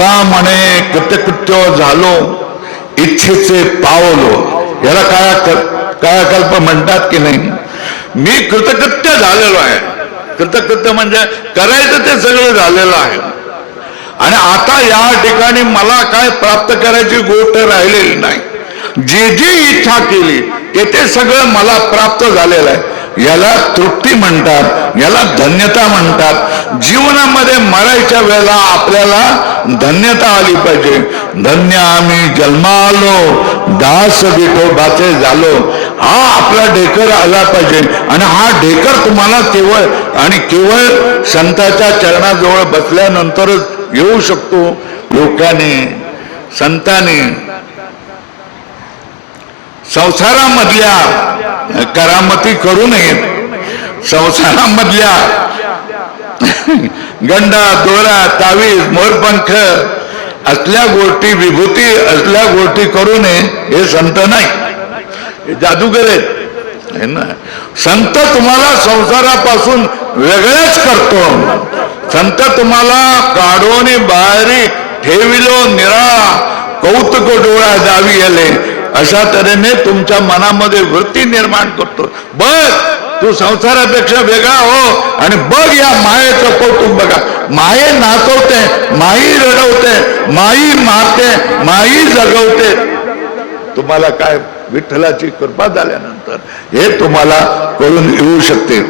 तुका म्हणे कृतकृत्य झालो इच्छेचे पावलो, याला कायाकल्प म्हणतात की नाही. मी कृतकृत्य झालेलो आहे. कृतकृत्य म्हणजे करायचं ते सगळं झालेलं आहे आणि आता या ठिकाणी मला काय प्राप्त करायची गोष्ट राहिलेली नाही. जे जे इच्छा केली ते सगळं मला प्राप्त झालेलं आहे. याला तृप्ती म्हणतात, याला धन्यता म्हणतात. जीवनामध्ये मरायच्या वेळेला आपल्याला धन्यता आली पाहिजे. धन्य आम्ही जन्मालो दास विठोबाचे झालो, हा आपला ढेकर आला पाहिजे. आणि हा ढेकर तुम्हाला केवळ आणि केवळ संतांच्या चरणाजवळ बसल्यानंतरच येऊ शकतो. लोकांनी संतांनी संसारामधल्या करामती करू नयेत. संसारामधल्या गंडा दोरा तावीज मोरपंख असल्या गोष्टी, विभूती असल्या गोष्टी करू नये. हे संत नाही, हे जादूगर आहेत ना. संत तुम्हाला संसारापासून वेगळेच करतो. संत तुम्हाला काढून बाहेरी ठेविलो निराळा, कौतुक डोळा जावी आले, अशा तऱ्हेने तुमच्या मनामध्ये वृत्ती निर्माण करतो. बघ तू संसारापेक्षा वेगळा हो आणि बघ या मायेचं कौतुक बघा. माये नाचवते, माई रडवते, माई मारते, माई जगवते. तुम्हाला काय विठ्ठलाची कृपा झाल्यानंतर हे तुम्हाला कळून येऊ शकते.